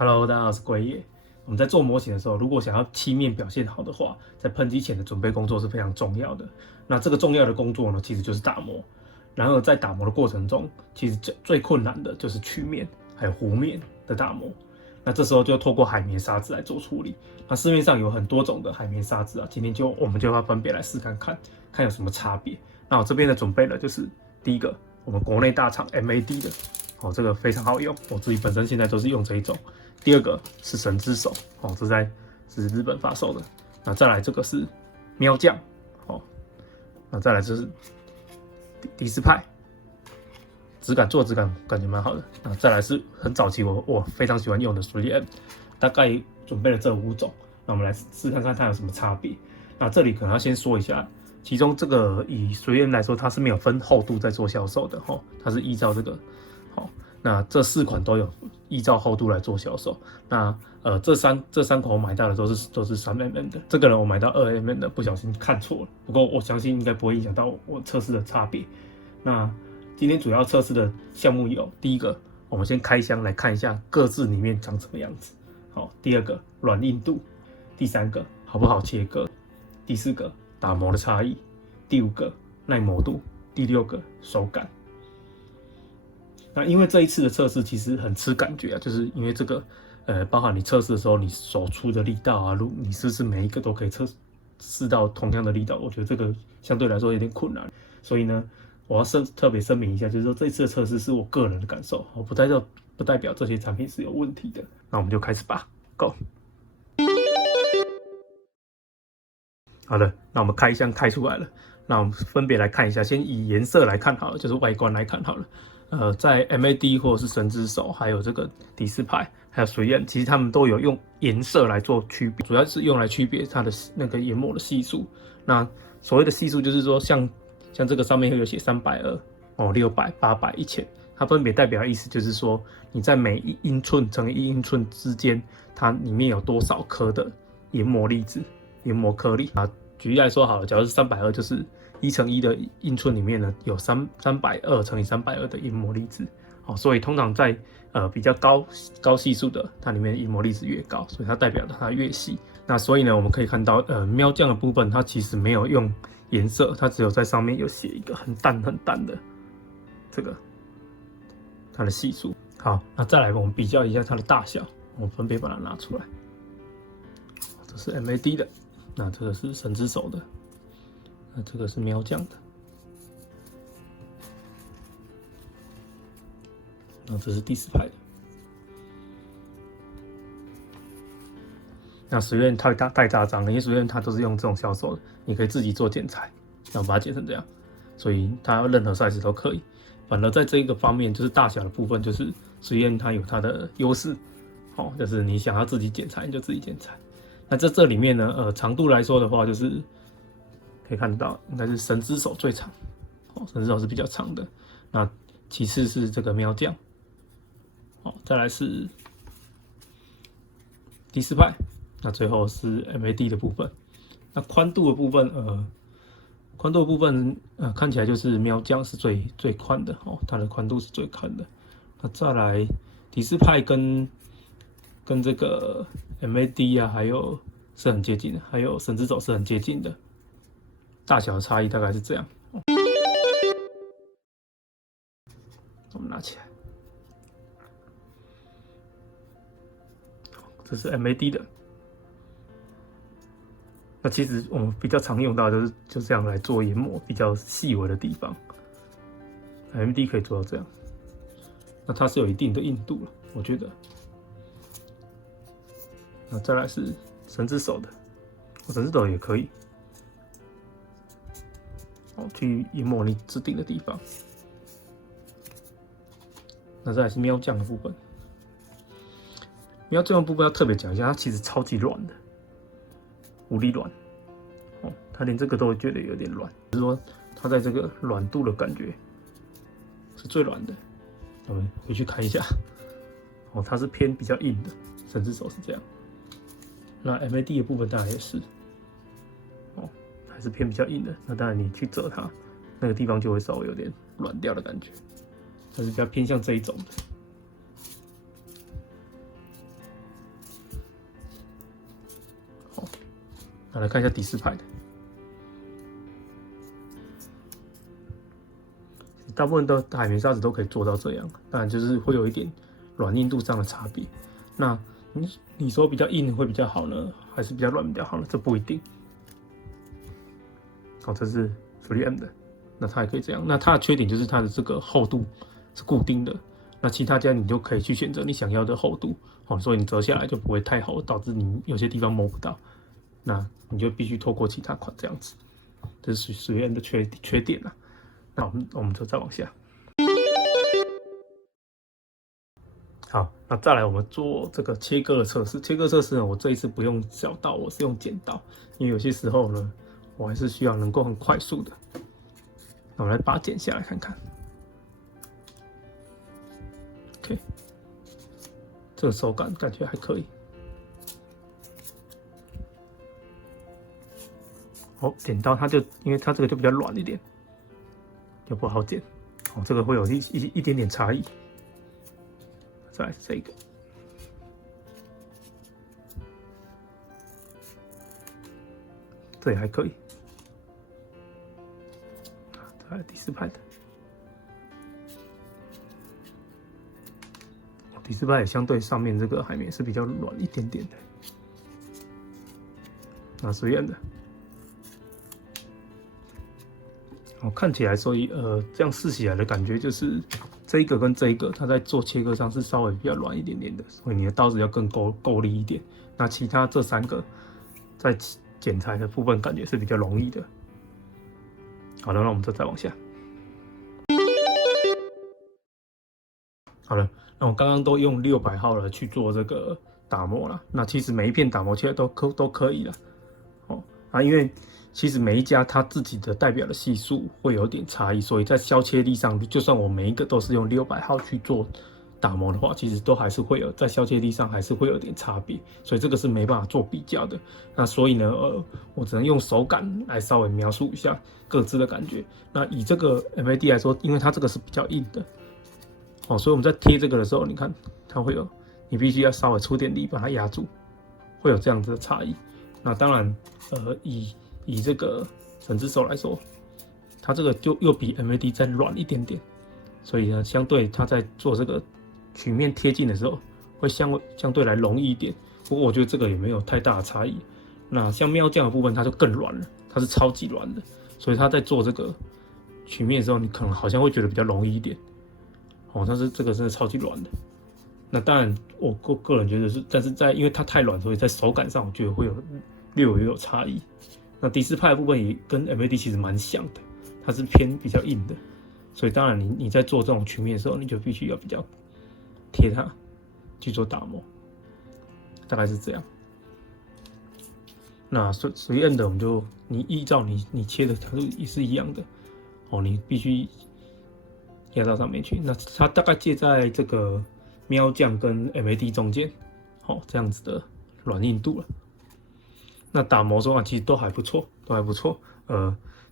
Hello，大家好，我是龟爷。我们在做模型的时候，如果想要漆面表现好的话，在喷漆前的准备工作是非常重要的。那这个重要的工作呢，其实就是打磨。然而在打磨的过程中，其实最困难的就是曲面还有弧面的打磨。那这时候就透过海绵砂纸来做处理。那市面上有很多种的海绵砂纸啊，今天我们就要分别来试看看有什么差别。那我这边的准备呢，就是第一个，我们国内大厂 MAD 的，这个非常好用，我自己本身现在都是用这一种。第二个是神之手，这是日本发售的。那再来这个是喵酱，那再来就是迪斯派，质感感觉蛮好的。那再来是很早期我非常喜欢用的 3M， 大概准备了这5种。那我们来试看看它有什么差别。那这里可能要先说一下，其中这个以 3M 来说，它是没有分厚度在做销售的，它是依照这个，那这4款都有依照厚度来做销售。那这三款我买到的都是3mm 的，这个呢我买到2mm 的，不小心看错了。不过我相信应该不会影响到我测试的差别。那今天主要测试的项目有：第一个，我们先开箱来看一下各自里面长什么样子。第二个软硬度，第三个好不好切割，第四个打磨的差异，第5个耐磨度，第6个手感。那因为这一次的测试其实很吃感觉啊，就是因为这个，包含你测试的时候，你手出的力道啊，你是不是每一个都可以测试到同样的力道？我觉得这个相对来说有点困难，所以呢，我要特别声明一下，就是说这一次的测试是我个人的感受，不代表这些产品是有问题的。那我们就开始吧 ，Go。好的，那我们开箱开出来了，那我们分别来看一下，先以颜色来看好了，就是外观来看好了。在 MAD 或者是神之手，还有这个迪斯派，还有3M，其实他们都有用颜色来做区别，主要是用来区别它的那个研磨的系数。那所谓的系数就是说像这个上面会有写320、600、800、1000，它分别代表的意思就是说你在每1英寸乘以1英寸之间，它里面有多少颗的研磨粒子、研磨颗粒啊。举例来说好了，假如是320，就是1乘1的英寸里面呢，有320乘以320的研磨粒子，所以通常在比较高系数的，它里面的研磨粒子越高，所以它代表它越细。那所以呢，我们可以看到，喵酱的部分它其实没有用颜色，它只有在上面有写一个很淡的这个它的系数。好，那再来我们比较一下它的大小，我们分别把它拿出来。这是 MAD 的。那这个是神之手的，那这个是喵酱的，那这是第4排的。那3M太大张了，因为3M它都是用这种销售的，你可以自己做剪裁，然后把它剪成这样，所以它任何 size 都可以。反而在这个方面，就是大小的部分，就是 3M它有它的优势，就是你想要自己剪裁，你就自己剪裁。那在这里面呢，长度来说的话，就是可以看得到，应该是神之手最长，神之手是比较长的。那其次是这个喵酱，再来是迪斯派，那最后是 MAD 的部分。那宽度的部分，看起来就是喵酱是最宽的，它的宽度是最宽的。那再来迪斯派跟这个 MAD 啊，还有是很接近的，还有神之手是很接近的，大小的差异大概是这样。我们拿起来，这是 MAD 的。那其实我们比较常用到的就这样来做研磨，比较细微的地方。MAD 可以做到这样，那它是有一定的硬度了，我觉得。那再来是神之手的，神之手也可以，去研磨你指定的地方。那再来是喵酱的部分，喵酱的部分要特别讲一下，它其实超级软的，无力软，它连这个都会觉得有点软，就是说它在这个软度的感觉是最软的。我们回去看一下，它是偏比较硬的，神之手是这样。那 MAD 的部分当然也是，还是偏比较硬的。那当然你去折它，那个地方就会稍微有点软掉的感觉，它是比较偏向这一种的。来看一下第4排的，大部分的海绵砂纸都可以做到这样，当然就是会有一点软硬度上的差别。那你说比较硬会比较好呢，还是比较软比较好呢？这不一定。好，这是 3M 的，那它也可以这样。那它的缺点就是它的这个厚度是固定的，那其他家你就可以去选择你想要的厚度，所以你折下来就不会太厚，导致你有些地方摸不到，那你就必须透过其他款这样子。这是3M的缺点啦。那我们就再往下。好，那再来我们做这个切割的测试。切割测试呢，我这一次不用小刀，我是用剪刀，因为有些时候呢，我还是需要能够很快速的。那我来把它剪下来看看。OK， 这个手感感觉还可以。哦，剪刀它就因为它这个就比较软一点，就不好剪。哦，这个会有一点点差异。再来是这个，这也还可以。再来第4排的，第4排也相对上面这个海绵是比较软一点点的。那3M的，看起来，所以这样试起来的感觉就是这一个跟这一个，它在做切割上是稍微比较软一点点的，所以你的刀子要更够力一点。那其他这3个在剪裁的部分感觉是比较容易的。好了，那我们再往下。好了，那我刚刚都用600号了去做这个打磨了。那其实每一片打磨起来都可以了。因为其实每一家它自己的代表的系数会有点差异，所以在削切力上，就算我每一个都是用600号去做打磨的话，其实都还是会有在削切力上还是会有点差别，所以这个是没办法做比较的。那所以呢，我只能用手感来稍微描述一下各自的感觉。那以这个 MAD 来说，因为它这个是比较硬的，所以我们在贴这个的时候，你看它会有，你必须要稍微出点力把它压住，会有这样子的差异。那当然，以这个整只手来说，它这个就又比 MAD 再软一点点，所以呢，相对它在做这个曲面贴近的时候，会相对来容易一点。不过我觉得这个也没有太大的差异。那像喵酱的部分，它就更软了，它是超级软的，所以它在做这个曲面的时候，你可能好像会觉得比较容易一点。但是这个真的超级软的。那当然，我个人觉得是，但是因为它太软，所以在手感上我觉得会略有差异。那第4派的部分也跟 MAD 其实蛮像的，它是偏比较硬的，所以当然你在做这种曲面的时候，你就必须要比较贴它去做打磨，大概是这样。那3M的我们就你依照你切的条度也是一样的，你必须压到上面去。那它大概介在这个喵酱跟 MAD 中间，这样子的软硬度了。那打磨的话，其实都还不错，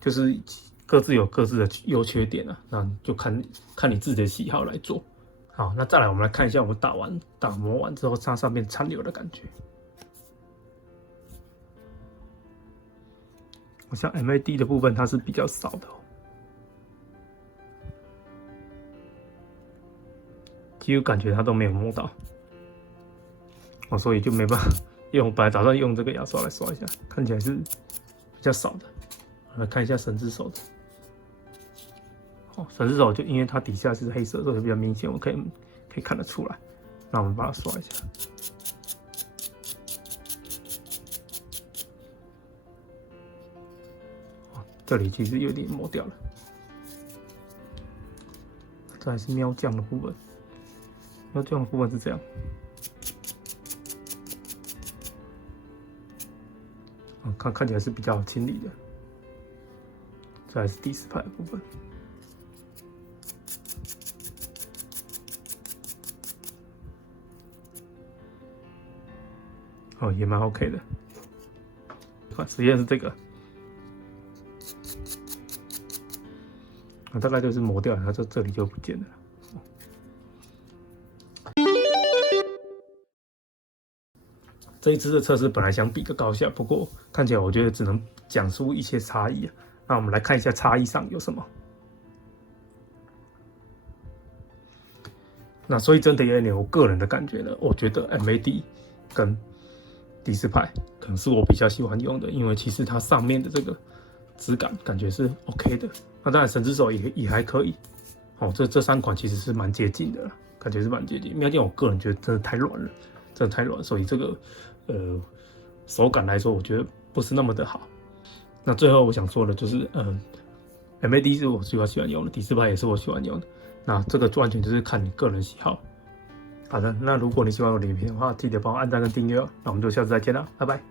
就是各自有各自的优缺点啊，那就看你自己的喜好来做。好，那再来我们来看一下我们打磨完之后它上面残留的感觉。像 MAD 的部分它是比较少的，几乎感觉它都没有摸到，所以就没办法用。本来打算用这个牙刷来刷一下，看起来是比较少的。来看一下神之手的，神之手就因为它底下是黑色，所以比较明显，我可以看得出来。那我们把它刷一下，这里其实有点磨掉了。这还是喵酱的部分，喵酱的部分是这样。看起来是比较好清理的。这还是第4排的部分。也蛮 OK 的。实验是这个，大概就是磨掉了，它这里就不见了。这一次的测试本来想比个高下，不过看起来我觉得只能讲出一些差异啊。那我们来看一下差异上有什么。那所以真的而言，我个人的感觉呢，我觉得 MAD 跟迪斯派可能是我比较喜欢用的，因为其实它上面的这个质感感觉是 OK 的。那当然神之手也还可以。哦，这3款其实是蛮接近的啦，感觉是蛮接近。妙剑我个人觉得真的太软了，真的太软，所以这个手感来说，我觉得不是那么的好。那最后我想说的就是，MAD 是我喜欢用的，迪斯派也是我喜欢用的。那这个完全就是看你个人喜好。好的，那如果你喜欢我的影片的话，记得帮我按赞跟订阅哦。那我们就下次再见啦，拜拜。